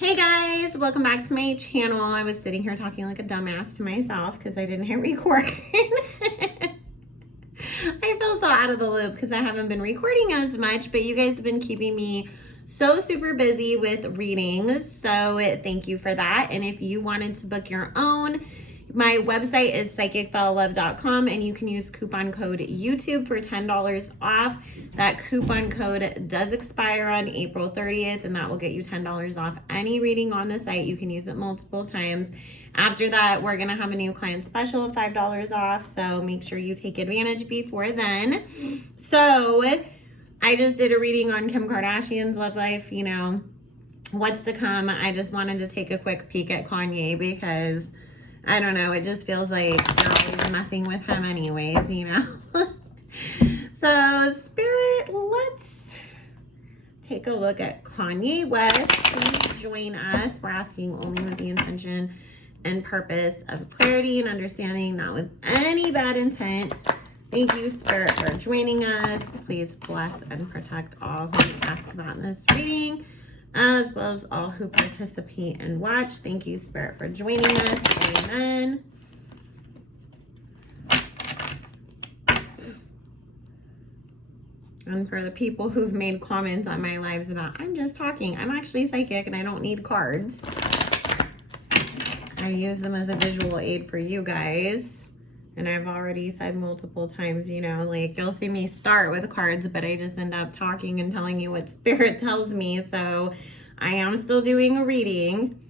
Hey guys, welcome back to my channel. I was sitting here talking like a dumbass to myself because I didn't hit record. I feel so out of the loop because I haven't been recording as much, but you guys have been keeping me so super busy with readings. So thank you for that. And if you wanted to book your own, my website is psychicbellalove.com and you can use coupon code YouTube for $10 off. That coupon code does expire on April 30th and that will get you $10 off any reading on the site. You can use it multiple times. After that, we're going to have a new client special of $5 off. So make sure you take advantage before then. So I just did a reading on Kim Kardashian's love life, you know, what's to come. I just wanted to take a quick peek at Kanye because I don't know, it just feels like they're always messing with him anyways, you know? So, Spirit, let's take a look at Kanye West. Please join us. We're asking only with the intention and purpose of clarity and understanding, not with any bad intent. Thank you, Spirit, for joining us. Please bless and protect all who we ask about in this reading, as well as all who participate and watch. Thank you, Spirit, for joining us. Amen. And for the people who've made comments on my lives about, I'm just talking, I'm actually psychic and I don't need cards. I use them as a visual aid for you guys. And I've already said multiple times, you know, like you'll see me start with cards, but I just end up talking and telling you what Spirit tells me. So I am still doing a reading.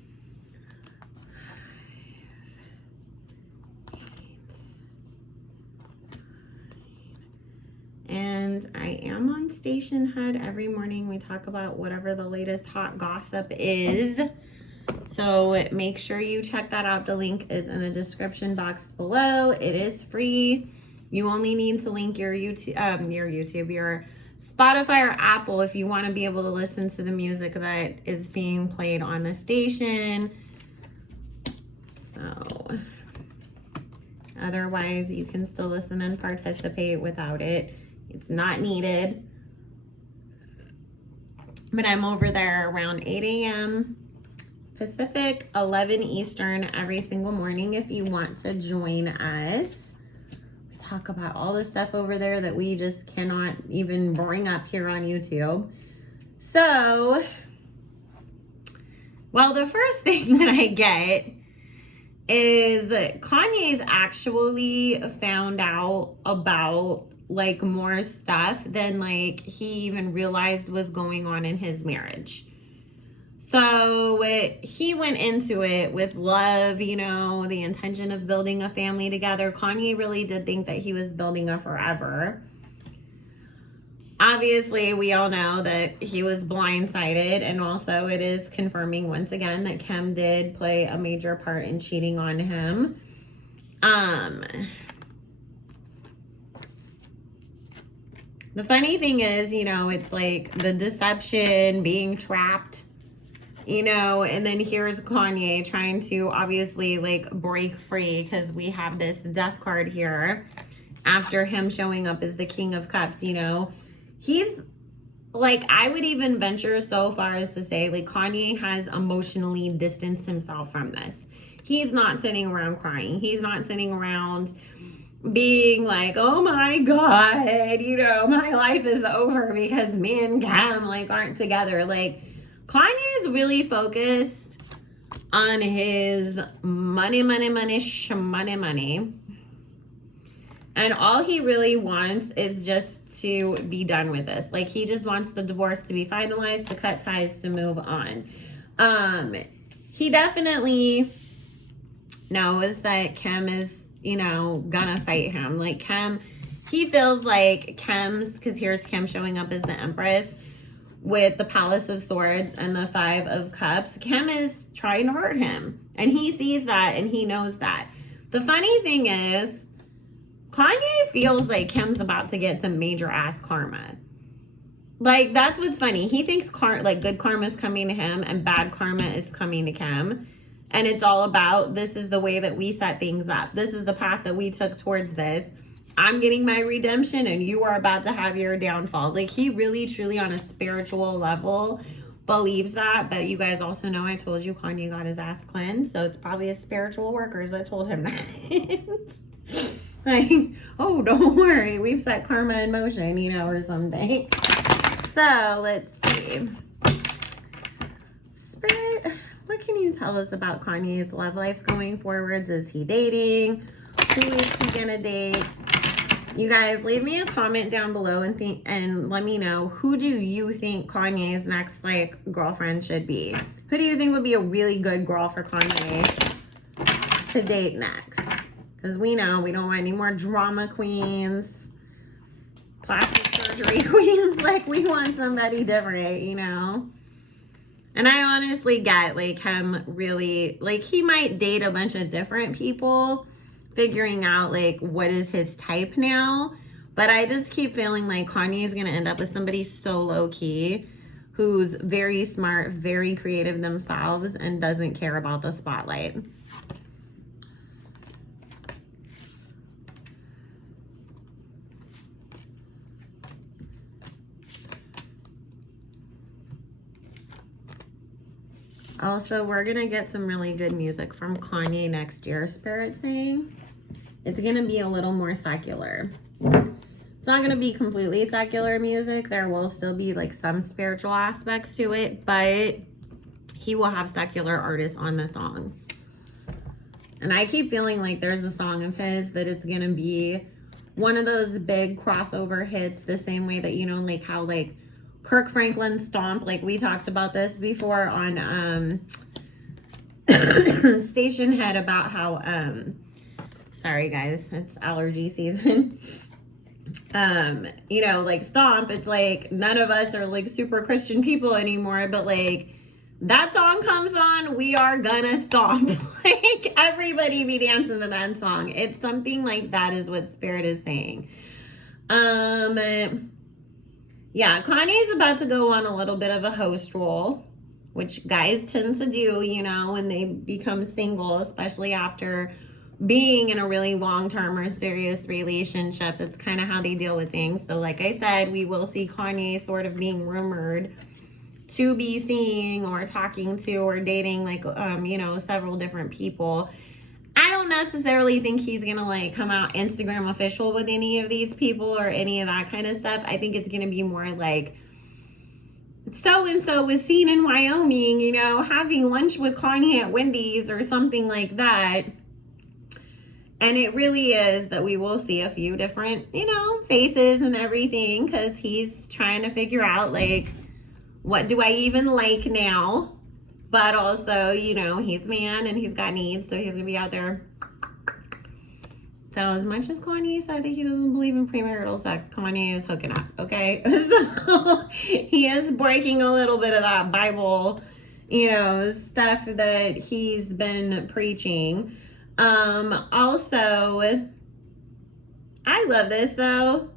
And I am on Station Head every morning. We talk about whatever the latest hot gossip is. So make sure you check that out. The link is in the description box below. It is free. You only need to link your YouTube, your Spotify or Apple if you want to be able to listen to the music that is being played on the station. So otherwise, you can still listen and participate without it. It's not needed. But I'm over there around 8 a.m. Pacific, 11 Eastern every single morning if you want to join us. We talk about all the stuff over there that we just cannot even bring up here on YouTube. So, well, the first thing that I get is Kanye's actually found out about like more stuff than like he even realized was going on in his marriage. So he went into it with love, you know, the intention of building a family together. Kanye really did think that he was building a forever. Obviously, we all know that he was blindsided, and also it is confirming once again that Kim did play a major part in cheating on him. The funny thing is, you know, it's like the deception, being trapped, you know, and then here's Kanye trying to obviously like break free because we have this death card here after him showing up as the King of Cups, you know. He's like, I would even venture so far as to say like Kanye has emotionally distanced himself from this. He's not sitting around crying. He's not sitting around being like, oh my God, you know, my life is over because me and Kim like aren't together. Like, Kanye is really focused on his money. And all he really wants is just to be done with this. Like, he just wants the divorce to be finalized, to cut ties, to move on. He definitely knows that Kim is, you know, gonna fight him. Like, Kim, he feels like Kim's, because here's Kim showing up as the Empress with the Palace of Swords and the Five of Cups. Kim is trying to hurt him. And he sees that and he knows that. The funny thing is, Kanye feels like Kim's about to get some major ass karma. Like, that's what's funny. He thinks like good karma is coming to him and bad karma is coming to Kim. And it's all about, this is the way that we set things up. This is the path that we took towards this. I'm getting my redemption and you are about to have your downfall. Like, he really, truly on a spiritual level believes that, but you guys also know I told you Kanye got his ass cleansed, so it's probably his spiritual workers that told him that. Like, oh, don't worry, we've set karma in motion, you know, or something. So let's see. Spirit, what can you tell us about Kanye's love life going forwards? Is he dating? Who is he gonna date? You guys, leave me a comment down below and let me know, who do you think Kanye's next like girlfriend should be? Who do you think would be a really good girl for Kanye to date next? Because we know we don't want any more drama queens, plastic surgery queens. Like, we want somebody different, you know? And I honestly get like him really, like, he might date a bunch of different people, figuring out like what is his type now. But I just keep feeling like Kanye is going to end up with somebody so low-key, who's very smart, very creative themselves, and doesn't care about the spotlight. Also, we're going to get some really good music from Kanye next year, Spirit's saying. It's going to be a little more secular. It's not going to be completely secular music. There will still be like some spiritual aspects to it, but he will have secular artists on the songs. And I keep feeling like there's a song of his that it's going to be one of those big crossover hits, the same way that, you know, like how like Kirk Franklin's Stomp, like we talked about this before on Station Head, about how sorry guys, it's allergy season. You know, like Stomp, it's like none of us are like super Christian people anymore, but like that song comes on, we are gonna stomp. Like, everybody be dancing to that song. It's something like that is what Spirit is saying. Yeah, Kanye's about to go on a little bit of a host role, which guys tend to do, you know, when they become single, especially after being in a really long-term or serious relationship. That's kind of how they deal with things. So like I said, we will see Kanye sort of being rumored to be seeing or talking to or dating like, you know, several different people. I don't necessarily think he's gonna like come out Instagram official with any of these people or any of that kind of stuff. I think it's gonna be more like, so-and-so was seen in Wyoming, you know, having lunch with Kanye at Wendy's or something like that. And it really is that we will see a few different, you know, faces and everything, because he's trying to figure out like, what do I even like now? But also, you know, he's a man and he's got needs, so he's gonna be out there. So as much as Kanye said that he doesn't believe in premarital sex, Kanye is hooking up, okay? So he is breaking a little bit of that Bible, you know, stuff that he's been preaching. Also, I love this though.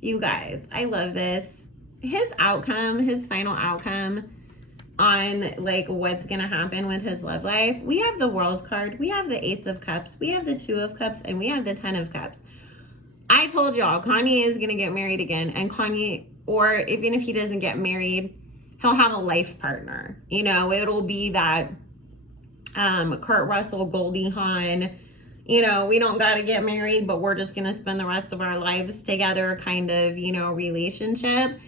You guys, I love this. His outcome, his final outcome on like what's gonna happen with his love life. We have the World card, we have the Ace of Cups, we have the Two of Cups, and we have the Ten of Cups. I told y'all Kanye is gonna get married again, and Kanye, or even if he doesn't get married, he'll have a life partner. You know, it'll be that Kurt Russell, Goldie Hawn, you know, we don't gotta get married, but we're just gonna spend the rest of our lives together kind of, you know, relationship.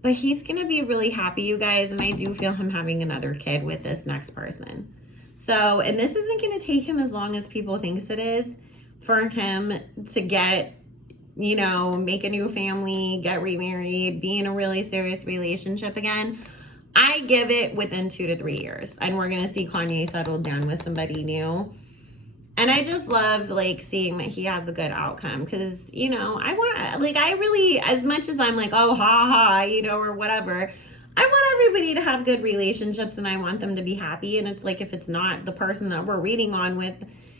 But he's going to be really happy, you guys, and I do feel him having another kid with this next person. So, and this isn't going to take him as long as people think it is for him to get, you know, make a new family, get remarried, be in a really serious relationship again. I give it within 2 to 3 years, and we're going to see Kanye settled down with somebody new. And I just love, like, seeing that he has a good outcome, because, you know, I want, like, I really, as much as I'm like, oh, ha, ha, you know, or whatever, I want everybody to have good relationships, and I want them to be happy. And it's like, if it's not the person that we're reading on with,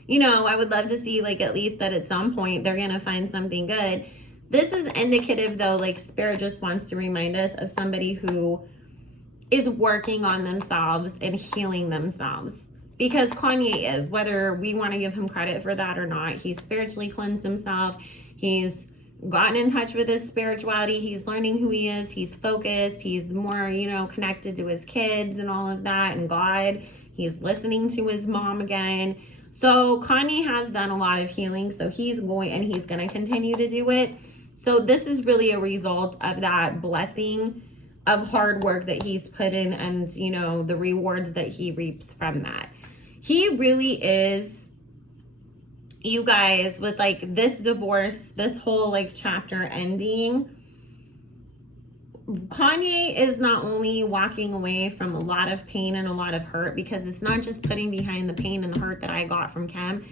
you know, I would love to see, like, at least that at some point they're going to find something good. This is indicative, though, like, Spirit just wants to remind us of somebody who is working on themselves and healing themselves. Because Kanye is, whether we want to give him credit for that or not, he's spiritually cleansed himself. He's gotten in touch with his spirituality. He's learning who he is. He's focused. He's more, connected to his kids and all of that and God. He's listening to his mom again. So Kanye has done a lot of healing. So he's going to continue to do it. So this is really a result of that blessing of hard work that he's put in and, the rewards that he reaps from that. He really is, you guys, with like this divorce, this whole like chapter ending, Kanye is not only walking away from a lot of pain and a lot of hurt, because it's not just putting behind the pain and the hurt that I got from Kim.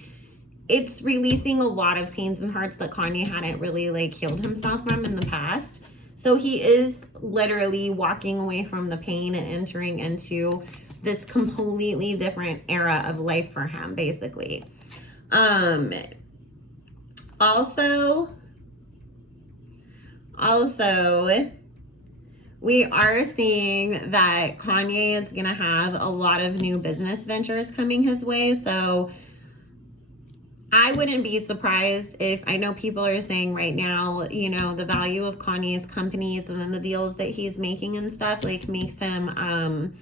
It's releasing a lot of pains and hurts that Kanye hadn't really like healed himself from in the past. So he is literally walking away from the pain and entering into this completely different era of life for him, basically. Also, we are seeing that Kanye is going to have a lot of new business ventures coming his way. So I wouldn't be surprised if, I know people are saying right now, the value of Kanye's companies and then the deals that he's making and stuff, like makes him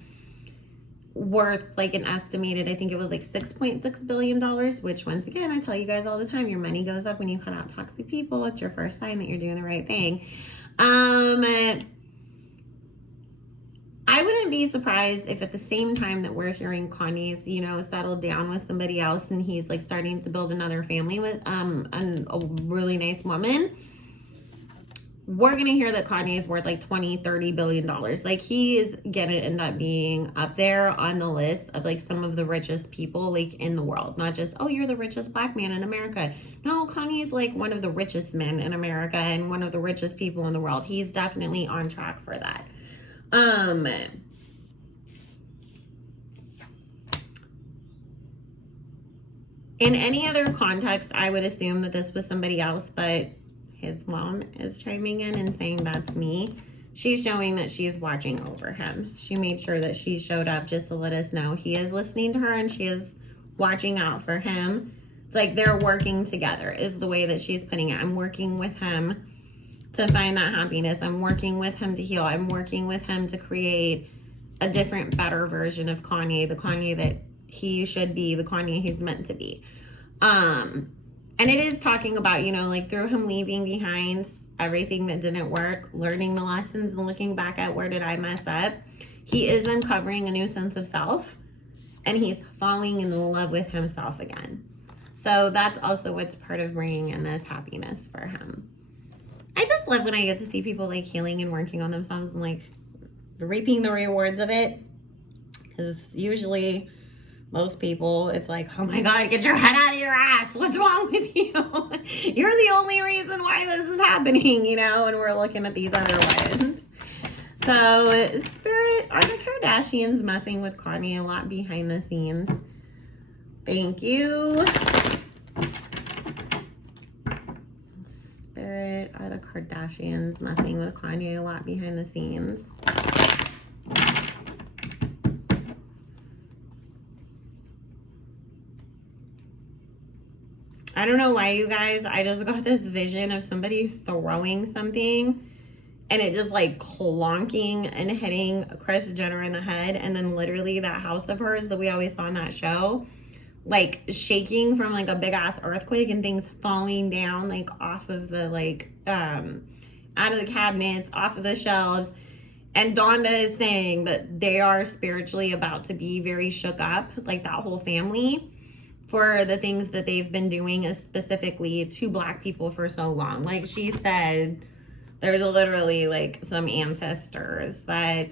worth like an estimated, I think it was like $6.6 billion, which once again, I tell you guys all the time, your money goes up when you cut out toxic people. It's your first sign that you're doing the right thing. I wouldn't be surprised if at the same time that we're hearing Kanye's, settled down with somebody else and he's like starting to build another family with a really nice woman, we're going to hear that Kanye's worth like $20-30 billion. Like he is going to end up being up there on the list of like some of the richest people like in the world. Not just, oh, you're the richest black man in America. No, Kanye is like one of the richest men in America and one of the richest people in the world. He's definitely on track for that. In any other context, I would assume that this was somebody else, but his mom is chiming in and saying that's me. She's showing that she's watching over him. She made sure that she showed up just to let us know he is listening to her and she is watching out for him. It's like they're working together is the way that she's putting it. I'm working with him to find that happiness. I'm working with him to heal. I'm working with him to create a different, better version of Kanye, the Kanye that he should be, the Kanye he's meant to be. And it is talking about, like through him leaving behind everything that didn't work, learning the lessons and looking back at where did I mess up, he is uncovering a new sense of self and he's falling in love with himself again. So that's also what's part of bringing in this happiness for him. I just love when I get to see people like healing and working on themselves and like reaping the rewards of it. Because usually most people, it's like, oh my God, get your head out of your ass. What's wrong with you? You're the only reason why this is happening, and we're looking at these other ones. So, Spirit, are the Kardashians messing with Kanye a lot behind the scenes? Thank you. Spirit, are the Kardashians messing with Kanye a lot behind the scenes? I don't know why, you guys, I just got this vision of somebody throwing something and it just like clonking and hitting Kris Jenner in the head. And then literally that house of hers that we always saw in that show, like shaking from like a big ass earthquake and things falling down like off of the like, out of the cabinets, off of the shelves. And Donda is saying that they are spiritually about to be very shook up, like that whole family, for the things that they've been doing is specifically to Black people for so long. Like she said, there's literally like some ancestors that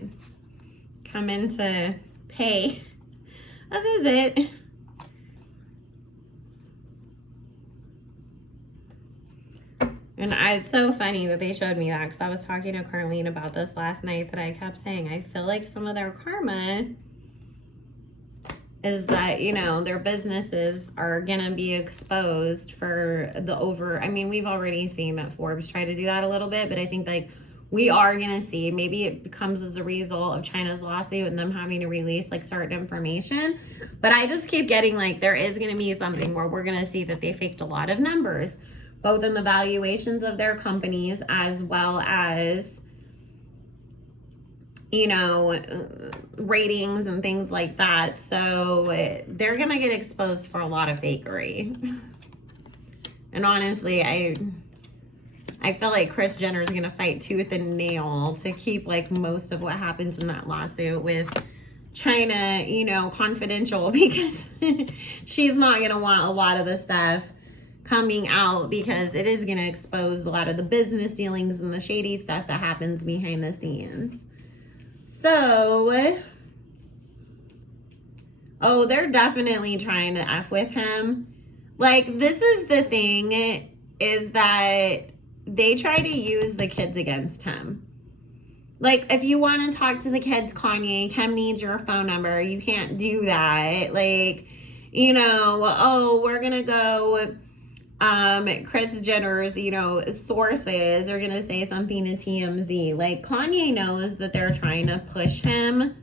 come in to pay a visit. And it's so funny that they showed me that because I was talking to Carlene about this last night that I kept saying, I feel like some of their karma is that, their businesses are going to be exposed for we've already seen that Forbes try to do that a little bit, but I think like we are going to see, maybe it becomes as a result of China's lawsuit and them having to release like certain information. But I just keep getting like, there is going to be something where we're going to see that they faked a lot of numbers both in the valuations of their companies as well as, you know, ratings and things like that. So they're going to get exposed for a lot of fakery. And honestly, I feel like Kris Jenner is going to fight tooth and nail to keep like most of what happens in that lawsuit with China, you know, confidential, because she's not going to want a lot of the stuff coming out, because it is going to expose a lot of the business dealings and the shady stuff that happens behind the scenes. So, oh, they're definitely trying to F with him. Like, this is the thing, is that they try to use the kids against him. Like, if you want to talk to the kids, Kanye, Kim needs your phone number. You can't do that. Like, you know, oh, we're going to go, Kris Jenner's, you know, sources are going to say something to TMZ. Like, Kanye knows that they're trying to push him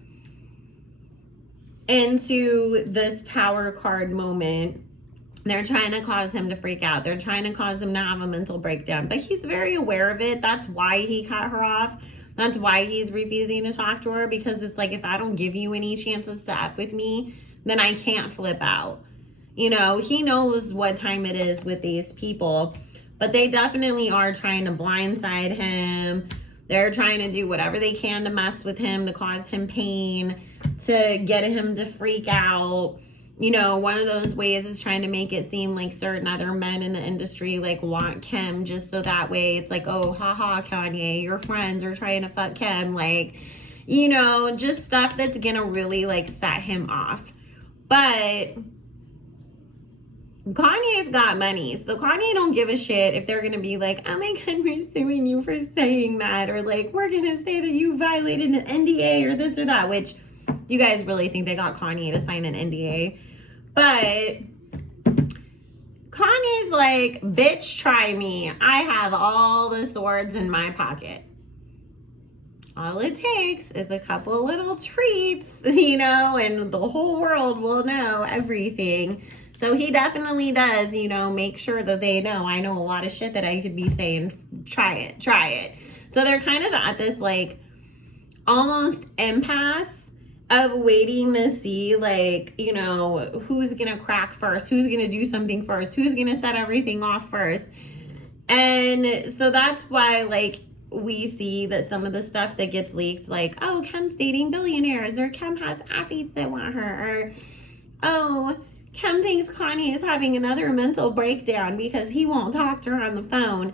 into this tower card moment. They're trying to cause him to freak out. They're trying to cause him to have a mental breakdown. But he's very aware of it. That's why he cut her off. That's why he's refusing to talk to her, because it's like, if I don't give you any chances to F with me, then I can't flip out. You know, he knows what time it is with these people, but they definitely are trying to blindside him. They're trying to do whatever they can to mess with him, to cause him pain, to get him to freak out. You know, one of those ways is trying to make it seem like certain other men in the industry like want Kim, just so that way it's like, oh, haha, Kanye, your friends are trying to fuck Kim. Like, you know, just stuff that's gonna really like set him off. But Kanye's got money, so Kanye don't give a shit if they're gonna be like, oh my god, we're suing you for saying that, or like, we're gonna say that you violated an NDA or this or that, which you guys really think they got Kanye to sign an NDA. But Kanye's like, bitch, try me. I have all the swords in my pocket. All it takes is a couple little treats, you know, and the whole world will know everything. So he definitely does, you know, make sure that they know. I know a lot of shit that I could be saying, try it, try it. So they're kind of at this like almost impasse of waiting to see, like, you know, who's gonna crack first, who's gonna do something first, who's gonna set everything off first. And so that's why, like, we see that some of the stuff that gets leaked, like, oh, Kim's dating billionaires, or Kim has athletes that want her, or oh, Kim thinks Kanye is having another mental breakdown because he won't talk to her on the phone.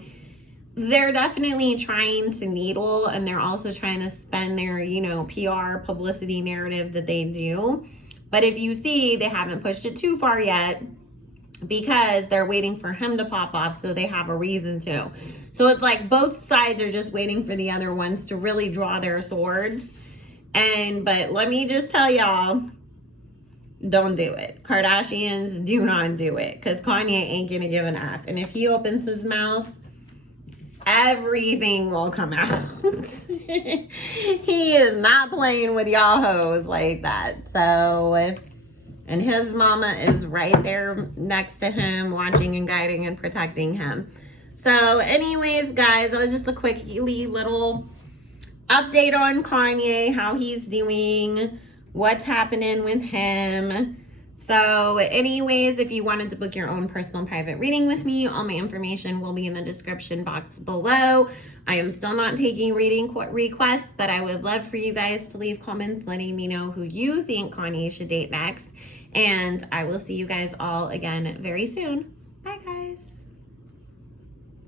They're definitely trying to needle, and they're also trying to spend their, you know, PR publicity narrative that they do. But if you see, they haven't pushed it too far yet, because they're waiting for him to pop off so they have a reason to. So it's like both sides are just waiting for the other ones to really draw their swords. But let me just tell y'all, don't do it. Kardashians, do not do it, because Kanye ain't gonna give an F. And if he opens his mouth, everything will come out. He is not playing with y'all hoes like that. So, and his mama is right there next to him, watching and guiding and protecting him. So anyways, guys, that was just a quick little update on Kanye, how he's doing, what's happening with him. So anyways, if you wanted to book your own personal private reading with me, all my information will be in the description box below. I am still not taking reading requests, but I would love for you guys to leave comments letting me know who you think Kanye should date next. And I will see you guys all again very soon. Bye, guys.